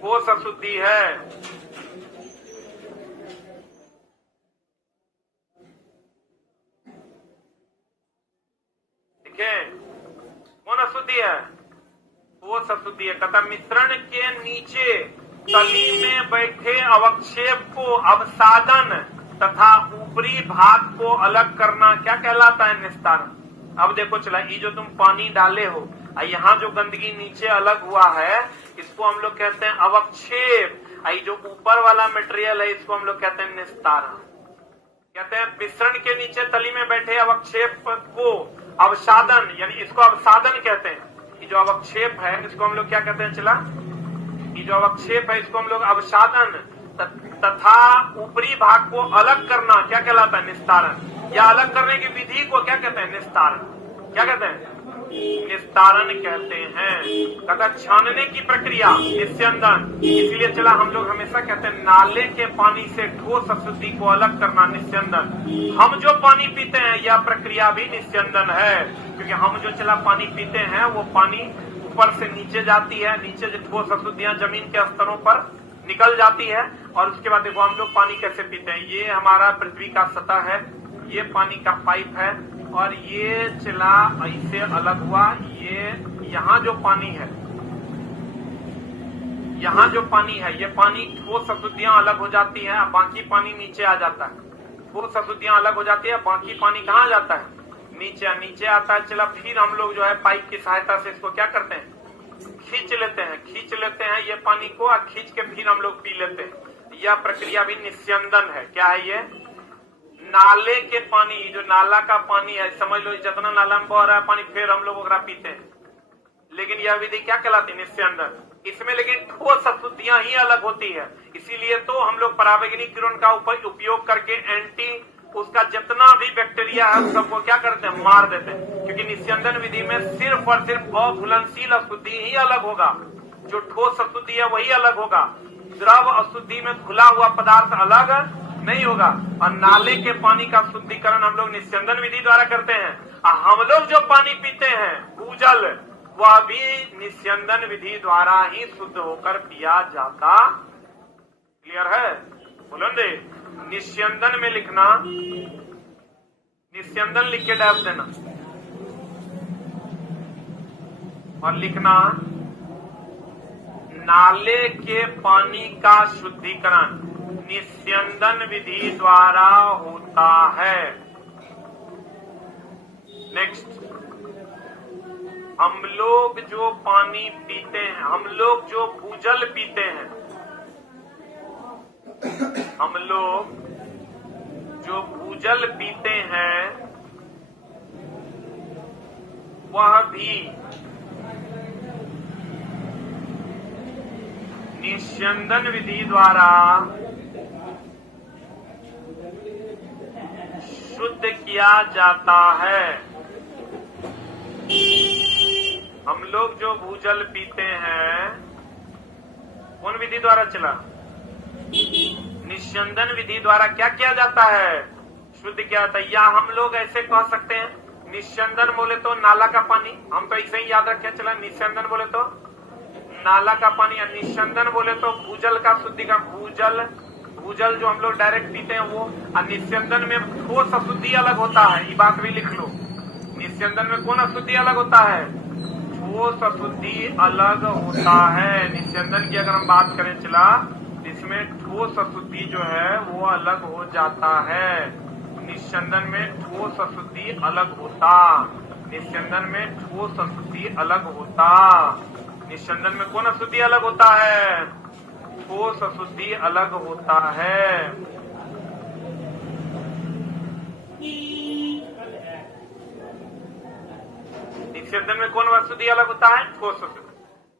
ठोस अशुद्धि है। ठीक है, कौन अशुद्धि है? ठोस अशुद्धि है। तथा मिश्रण के नीचे तली में बैठे अवक्षेप को अवसादन तथा ऊपरी भाग को अलग करना क्या कहलाता है? निस्तारण। अब देखो चला, ये जो तुम पानी डाले हो, यहाँ जो गंदगी नीचे अलग हुआ है, इसको हम लोग कहते हैं अवक्षेप। ये जो ऊपर वाला मटेरियल है, इसको हम लोग कहते हैं निस्तारण। कहते हैं मिश्रण के नीचे तली में बैठे अवक्षेप को अवसादन, यानी इसको अवसादन कहते हैं। ये जो अवक्षेप है, इसको हम लोग क्या कहते हैं? चला, ये जो अवक्षेप है, इसको हम लोग अवसादन तथा ऊपरी भाग को अलग करना क्या कहलाता है? निस्तारण। या अलग करने की विधि को क्या कहते हैं? निस्तारण। क्या कहते हैं? निस्तारण कहते हैं। तथा छानने की प्रक्रिया निस्यंदन। इसलिए चला हम लोग हमेशा कहते हैं नाले के पानी से ठोस अशुद्धि को अलग करना निस्यंदन। हम जो पानी पीते हैं यह प्रक्रिया भी निस्यंदन है, क्योंकि हम जो चला पानी पीते हैं वो पानी ऊपर से नीचे जाती है, नीचे जो ठोस अशुद्धियां जमीन के स्तरों पर निकल जाती है। और उसके बाद देखो हम लोग पानी कैसे पीते हैं। ये हमारा पृथ्वी का सतह है, ये पानी का पाइप है, और ये चला ऐसे अलग हुआ। ये यहाँ जो पानी है, यहाँ जो पानी है, ये पानी ठोस अशुद्धियां अलग हो जाती हैं, बाकी पानी नीचे आ जाता है। ठोस अशुद्धियां अलग हो जाती है, बाकी पानी कहाँ जाता है? नीचे। नीचे आता है। चला फिर हम लोग जो है पाइप की सहायता से इसको क्या करते हैं? खींच लेते हैं ये पानी को, और खींच के फिर हम लोग पी लेते हैं। यह प्रक्रिया भी निस्यंदन है। क्या है ये? नाले के पानी, जो नाला का पानी है, समझ लो जितना नाला में बह रहा है पानी, फिर हम लोग ओकरा पीते हैं। लेकिन यह विधि क्या कहलाती है? निस्यंदन। इसमें लेकिन ठोस अशुद्धियां ही अलग होती है। इसीलिए तो हम लोग पराबैंगनी किरण का उपयोग करके उसका जितना भी बैक्टीरिया है सबको क्या करते हैं? मार देते हैं। क्योंकि निस्यंदन विधि में सिर्फ और सिर्फ अघुलनशील अशुद्धि ही अलग होगा, जो ठोस अशुद्धि है वही अलग होगा। द्रव अशुद्धि में घुला हुआ पदार्थ अलग नहीं होगा। और नाले के पानी का शुद्धिकरण हम लोग निस्यंदन विधि द्वारा करते हैं। और हम लोग जो पानी पीते हैं भूजल, वह भी निस्यंदन विधि द्वारा ही शुद्ध होकर पिया जाता। क्लियर है? बुलंदे निस्यंदन में लिखना, निस्यंदन लिख के डाल देना, और लिखना नाले के पानी का शुद्धिकरण निस्यंदन विधि द्वारा होता है। नेक्स्ट, हम लोग जो पानी पीते हैं, हम लोग जो भूजल पीते हैं, हम लोग जो भूजल पीते हैं वह भी निस्यंदन विधि द्वारा शुद्ध किया जाता है। हम लोग जो भूजल पीते हैं कौन विधि द्वारा चला? निस्यंदन विधि द्वारा क्या किया जाता है? शुद्ध किया जाता है। या हम लोग ऐसे कह सकते हैं, निस्यंदन बोले तो नाला का पानी, हम तो ऐसे ही याद रखें चला, निस्यंदन बोले तो नाला का पानी, या निस्यंदन बोले तो भूजल का शुद्धिकरण। भूजल जो हम लोग डायरेक्ट पीते हैं वो। और निस्यंदन में ठोस अशुद्धि अलग होता है, ये बात भी लिख लो। निस्यंदन में कौन अशुद्धि अलग होता है? ठोस अशुद्धि अलग होता है। निस्यंदन की अगर हम बात करें चला, इसमें ठोस अशुद्धि जो है वो अलग हो जाता है। निस्यंदन में ठोस अशुद्धि अलग होता, निस्यंदन में ठोस अशुद्धि अलग होता। निस्यंदन में कौन अशुद्धि अलग होता है? ठोस अशुद्धि अलग होता है। निस्यंदन में कौन अशुद्धि अलग होता है? ठोस अशुद्धि।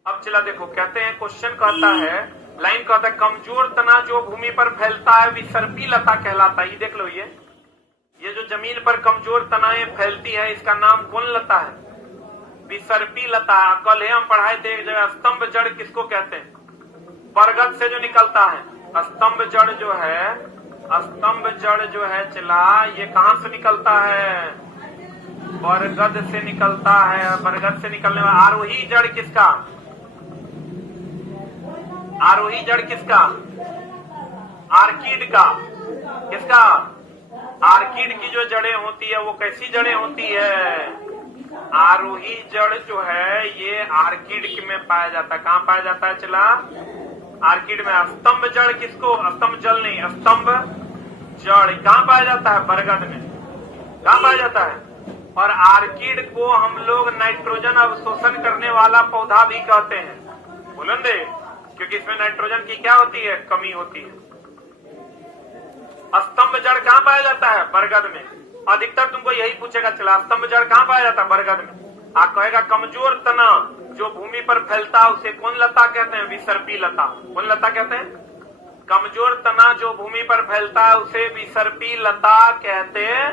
अब चला देखो, कहते हैं क्वेश्चन कहता है, लाइन कहता है कमजोर तना जो भूमि पर फैलता है विसर्पी लता कहलाता है। ये देख लो, ये जो जमीन पर कमजोर तनाएं फैलती है इसका नाम कौन लता है? विसर्पी लता। कल हम पढ़ाए थे एक जगह, स्तंभ जड़ किसको कहते हैं? बरगद से जो निकलता है स्तंभ जड़ जो है, स्तंभ जड़ जो है चला, ये कहां से निकलता है? बरगद से निकलता है। बरगद से निकलने वाला आरोही जड़ किसका? आरोही जड़ किसका? आर्किड का। किसका? आर्किड की जो जड़ें होती है वो कैसी जड़ें होती है? आरोही जड़ जो है ये आर्किड में पाया जाता है। कहाँ पाया जाता है चला? आर्किड में। स्तंभ जड़ किसको? स्तंभ जल नहीं, स्तंभ जड़ कहाँ पाया जाता है? बरगद में। कहाँ पाया जाता है? और आर्किड को हम लोग नाइट्रोजन अवशोषण करने वाला पौधा भी कहते हैं, बुलंदे, क्योंकि इसमें नाइट्रोजन की क्या होती है? कमी होती है। स्तंभ जड़ कहाँ पाया जाता है? बरगद में। अधिकतर तुमको यही पूछेगा चला, स्तंभ जड़ कहाँ पाया जाता है? बरगद में। आप कहेगा कमजोर तना जो भूमि पर फैलता है उसे कौन लता कहते हैं? विसर्पी लता। कौन लता कहते हैं? कमजोर तना जो भूमि पर फैलता है उसे विसर्पी लता कहते हैं।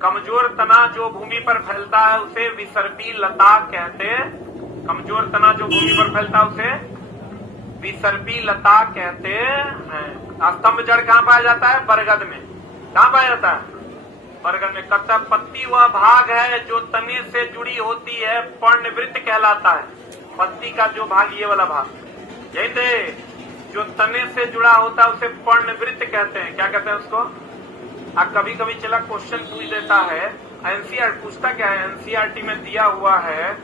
कमजोर तना जो भूमि पर फैलता है उसे विसर्पी लता कहते हैं। कमजोर तना जो भूमि पर फैलता है उसे विसर्पी लता कहते हैं। स्तंभ जड़ कहाँ पाया जाता है? बरगद में। कहाँ पाया जाता है? बरगद में। कत्ता पत्ती वह भाग है जो तने से जुड़ी होती है, पर्णवृत्त कहलाता है। पत्ती का जो भाग, ये वाला भाग, यही थे जो तने से जुड़ा होता है उसे पर्णवृत्त कहते हैं। क्या कहते हैं उसको? अब कभी कभी चला क्वेश्चन पूछ देता है, एनसीईआरटी पूछता क्या है, एनसीईआरटी में दिया हुआ है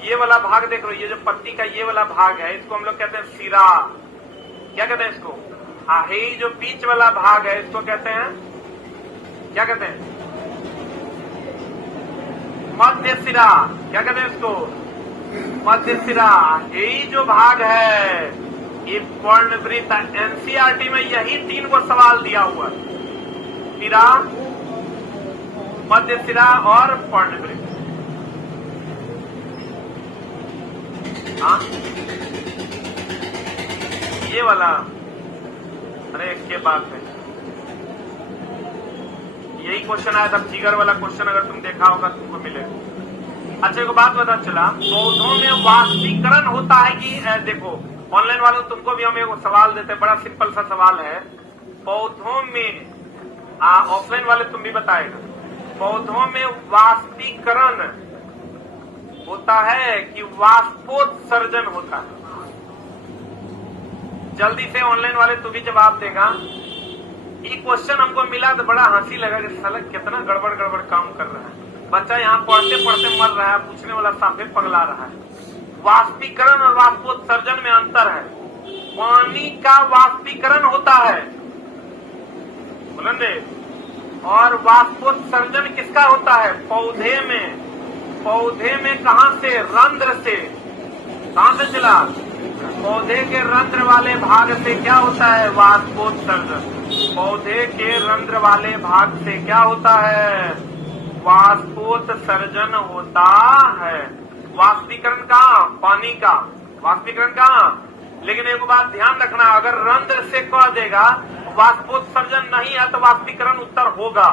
ये वाला भाग देख लो, ये जो पत्ती का ये वाला भाग है इसको हम लोग कहते हैं सिरा। क्या कहते हैं इसको? ये जो बीच वाला भाग है इसको कहते हैं, क्या कहते हैं? मध्य सिरा। क्या कहते हैं इसको? मध्य सिरा। यही जो भाग है ये पर्णवृत्त। एनसीईआरटी में यही 3 को सवाल दिया हुआ है, सिरा, मध्य सिरा और पर्णवृत्त। हाँ, ये वाला, अरे क्या बात है, यही क्वेश्चन आया था। फिगर वाला क्वेश्चन अगर तुम देखा होगा तुमको मिलेगा। अच्छा एक बात पता चला, पौधों में वाष्पीकरण होता है कि देखो ऑनलाइन वालों तुमको भी हम एक सवाल देते हैं, बड़ा सिंपल सा सवाल है। पौधों में, ऑफलाइन वाले तुम भी बताएगा, पौधों में वाष्पीकरण होता है कि वाष्पोत्सर्जन होता है? जल्दी से ऑनलाइन वाले तू भी जवाब देगा। ये क्वेश्चन हमको मिला तो बड़ा हंसी लगा कि साला कितना गड़बड़ गड़बड़ काम कर रहा है बच्चा, यहाँ पढ़ते पढ़ते मर रहा है, पूछने वाला साफे पगला रहा है। वाष्पीकरण और वाष्पोत्सर्जन में अंतर है। पानी का वाष्पीकरण होता है बुलंदे, और वाष्पोत्सर्जन किसका होता है? पौधे में। पौधे में कहां से? रंध्र से। कहां से चला? पौधे के रंध्र वाले भाग से क्या होता है? वाष्पोत्सर्जन। पौधे के रंध्र वाले भाग से क्या होता है? वाष्पोत्सर्जन होता है। वाष्पीकरण कहाँ? पानी का। वाष्पीकरण कहाँ? लेकिन एक बात ध्यान रखना, अगर रंध्र से कह देगा वाष्पोत्सर्जन नहीं है तो वाष्पीकरण उत्तर होगा,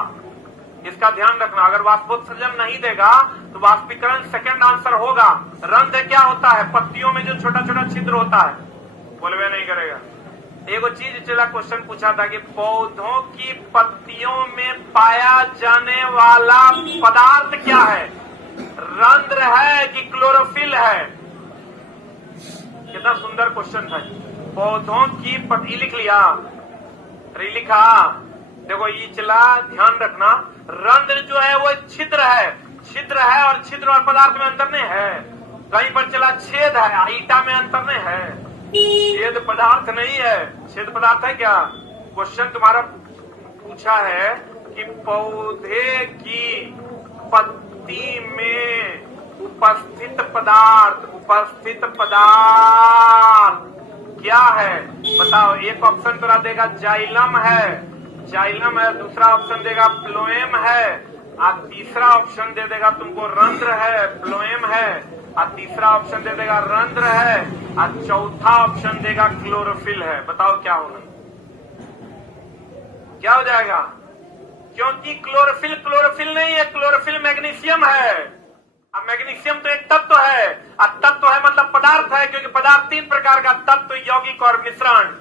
इसका ध्यान रखना। अगर वाष्पोत्सर्जन नहीं देगा तो वाष्पीकरण सेकंड आंसर होगा। रंध्र क्या होता है? पत्तियों में जो छोटा छोटा छिद्र होता है, बोलवे नहीं करेगा। एगो चीज चला क्वेश्चन पूछा था कि पौधों की पत्तियों में पाया जाने वाला पदार्थ क्या है? रंध्र है कि क्लोरोफिल है? कितना सुंदर क्वेश्चन था। पौधों की पत्ती लिख लिया, लिखा। देखो ये चला ध्यान रखना, रंध्र जो है वो छिद्र है। छिद्र है और छिद्र और पदार्थ में अंतर नहीं है। कहीं पर चला छेद है, ईटा में अंतर नहीं है। छेद पदार्थ नहीं है, छेद पदार्थ है क्या? क्वेश्चन तुम्हारा पूछा है कि पौधे की पत्ती में उपस्थित पदार्थ क्या है? बताओ। एक ऑप्शन तो देगा जाइलम है, जाइलम है। दूसरा ऑप्शन देगा फ्लोएम है, और तीसरा ऑप्शन दे देगा तुमको रंध्र है, फ्लोएम है। और तीसरा ऑप्शन दे देगा रंध्र है, और चौथा ऑप्शन देगा क्लोरोफिल है। बताओ क्या होगा, क्या हो जाएगा? क्योंकि क्लोरोफिल नहीं है, क्लोरोफिल मैग्नीशियम है। अब मैग्नीशियम तो एक तत्व है, अब तत्व है मतलब पदार्थ है, क्योंकि पदार्थ 3 प्रकार का तत्व, यौगिक और मिश्रण।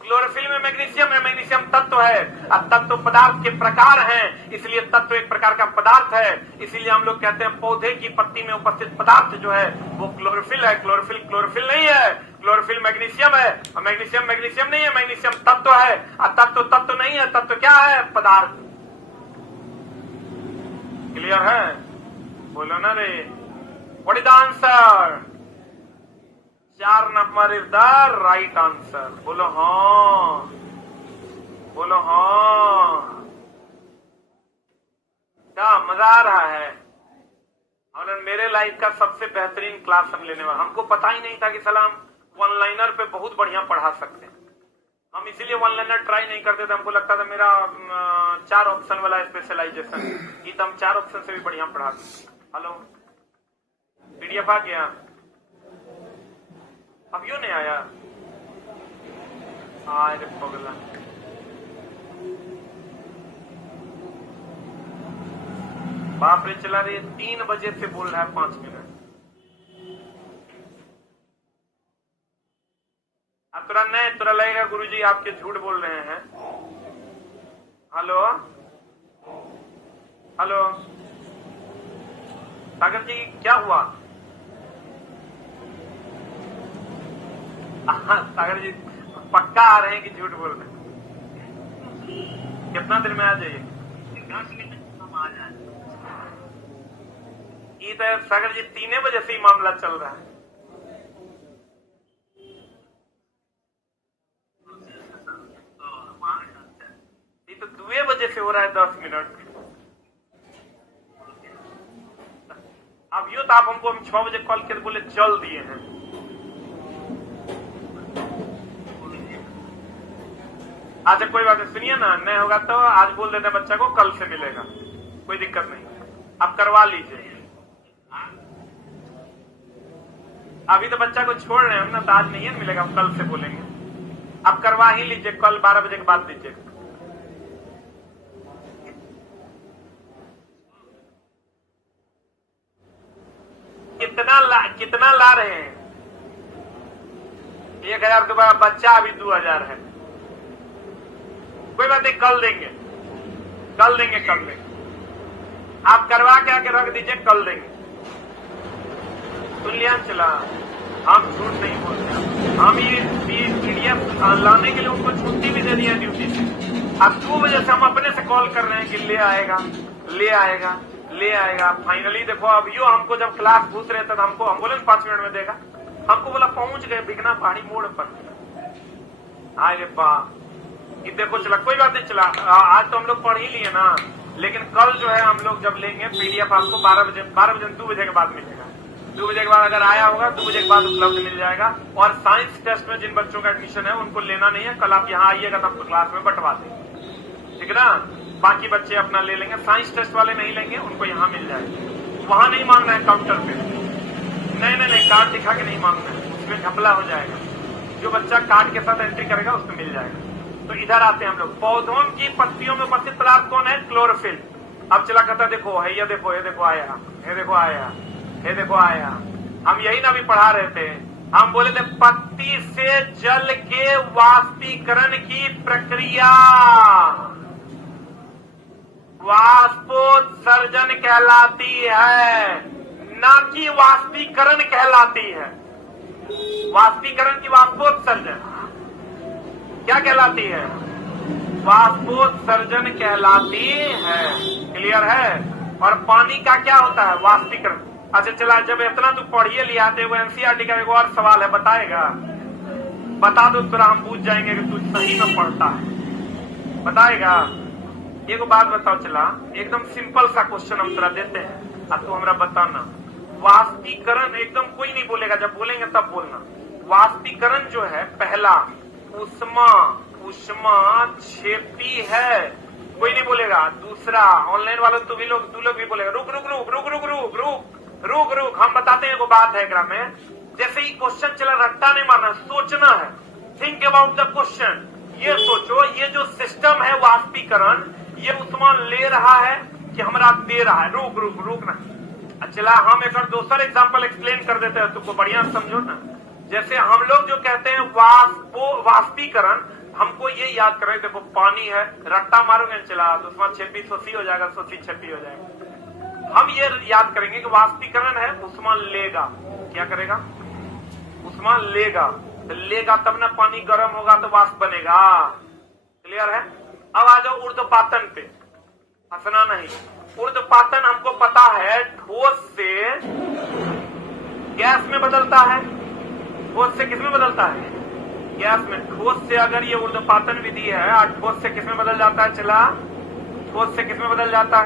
क्लोरोफिल में मैग्नीशियम है, मैग्नीशियम तत्व है। अब तत्व पदार्थ के प्रकार हैं, इसलिए तत्व एक प्रकार का पदार्थ है। इसीलिए हम लोग कहते हैं पौधे की पत्ती में उपस्थित पदार्थ जो है वो क्लोरोफिल है। क्लोरोफिल नहीं है, क्लोरोफिल मैग्नीशियम है, और मैग्नीशियम नहीं है, मैग्नीशियम तत्व है। और तत्व नहीं है, तत्व क्या है? पदार्थ। क्लियर है? बोलो ना रे। What is the answer? 4 number is the right answer. बोलो हाँ, बोलो हाँ। क्या मजा आ रहा है? और मेरे लाइफ का सबसे बेहतरीन क्लास हम लेने वाले। हमको पता ही नहीं था कि सलाम वन लाइनर पे बहुत बढ़िया पढ़ा सकते हैं। हम इसीलिए वन लाइनर ट्राई नहीं करते थे। हमको लगता था मेरा 4 ऑप्शन वाला स्पेशलाइजेशन, ये तो हम 4 ऑप्शन से भी बढ़िया पढ़ाते। हेलो, पीडीएफ आ गया? अब क्यों नहीं आया? अरे पगला, बाप रे, चला रही 3 बजे से बोल रहा है 5 मिनट। अब तुरा लगेगा गुरुजी आपके झूठ बोल रहे हैं। हेलो हेलो, सागर जी क्या हुआ? सागर जी पक्का आ रहे हैं कि झूठ बोल रहे हैं? कितना देर में आ जाइए? 10 मिनट हम आ जाए। ये तो सागर जी 3 बजे से ही मामला चल रहा है। ये तो 2 बजे से हो रहा है 10 मिनट। अब यूं तो आप हमको हम 6 बजे कॉल करके बोले चल दिए हैं। अच्छा कोई बात नहीं, सुनिए ना, नहीं होगा तो आज बोल देते बच्चा को कल से मिलेगा, कोई दिक्कत नहीं। आप करवा लीजिए। अभी तो बच्चा को छोड़ रहे हैं हम ना, तो आज नहीं है मिलेगा, हम कल से बोलेंगे। आप करवा ही लीजिए, कल 12 बजे के बाद दीजिए। कितना ला रहे हैं? 1000 के बाद बच्चा अभी 2000 है। कोई बात नहीं, कल देंगे। आप करवा के आके रख दीजिए, कल देंगे। सुन लिया? चला, हम झूठ नहीं बोलते। हम ये पीडीएफ लाने के लिए उनको छुट्टी भी दे दिया ड्यूटी से। अब 2 बजे से हम अपने से कॉल कर रहे हैं कि ले आएगा। फाइनली देखो, अब यो हमको जब क्लास पूछ रहे थे तो हम बोले 5 मिनट में देगा। हमको बोला पहुंच गए बिगना पहाड़ी मोड़ पर। अरे बा, ये देखो चला, कोई बात नहीं। चला, आज तो हम लोग पढ़ ही लिए ना, लेकिन कल जो है हम लोग जब लेंगे पीडीएफ आपको 12 बजे 2 बजे के बाद मिलेगा। 2 बजे के बाद अगर आया होगा 2 बजे के बाद उपलब्ध मिल जाएगा। और साइंस टेस्ट में जिन बच्चों का एडमिशन है उनको लेना नहीं है, कल आप यहाँ आइएगा तो आपको क्लास में बंटवा देंगे, ठीक है ना? बाकी बच्चे अपना ले लेंगे, साइंस टेस्ट वाले नहीं लेंगे, उनको यहाँ मिल जाएगा। वहां नहीं मांगना है काउंटर पे, नहीं, कार्ड दिखा के नहीं मांगना है, उसमें घपला हो जाएगा। जो बच्चा कार्ड के साथ एंट्री करेगा उसको मिल जाएगा। तो इधर आते हैं हम लोग। पौधों की पत्तियों में उपस्थित पदार्थ कौन है? क्लोरोफिल। अब चला कहता देखो है, ये देखो आया। हम यही ना भी पढ़ा रहे थे। हम बोले थे पत्ती से जल के वाष्पीकरण की प्रक्रिया वाष्पोत्सर्जन कहलाती है, ना कि वाष्पीकरण कहलाती है। वाष्पीकरण की वाष्पोत्सर्जन क्या कहलाती है? वाष्पोत्सर्जन कहलाती है। क्लियर है? और पानी का क्या होता है? वाष्पीकरण। अच्छा चला, जब इतना तू पढ़िए लिया तो वो एनसीईआरटी का एक और सवाल है, बताएगा? बता दो तो हम पूछ जाएंगे कि तू सही में पढ़ता है। बताएगा? एक बात बताओ चला, एकदम सिंपल सा क्वेश्चन हम तेरा देते हैं, अब तू हमरा बताना। वाष्पीकरण एकदम कोई नहीं बोलेगा, जब बोलेंगे तब बोलना। वाष्पीकरण जो है पहला, उष्मा क्षेपी है, कोई नहीं बोलेगा। दूसरा, ऑनलाइन वालों तू लोग भी बोलेगा रुक रुक रुक रुक रुक रुक रुक रुक रुक, हम बताते हैं। वो बात है एकरा में, जैसे ही क्वेश्चन चला रट्टा नहीं मारना, सोचना है। Think about the question. ये सोचो, ये जो सिस्टम है वाष्पीकरण, ये उष्मा ले रहा है कि हमरा दे रहा है? रुक रुक रुक ना। चला हम एक और दूसरा एग्जांपल एक्सप्लेन कर देते हैं, तुमको बढ़िया समझो ना। जैसे हम लोग जो कहते हैं वाष्पीकरण, हमको ये याद कर रहे, देखो पानी है, रट्टा मारोगे चला तो उसमें छेपी सोसी हो जाएगा, सोसी छेपी हो जाएगा। हम ये याद करेंगे कि वाष्पीकरण है, उष्मा लेगा। क्या करेगा? उष्मा लेगा। तो लेगा तब ना पानी गर्म होगा तो वाष्प बनेगा। क्लियर है? अब आ जाओ ऊर्ध्वपातन पे, हंसना नहीं। ऊर्ध्वपातन हमको पता है ठोस से गैस में बदलता है। ठोस से किसमें बदलता है? गैस में। ठोस से अगर ये ऊर्ध्वपातन विधि है, ठोस से किसमें बदल जाता है? चला, ठोस से किसमें बदल जाता है?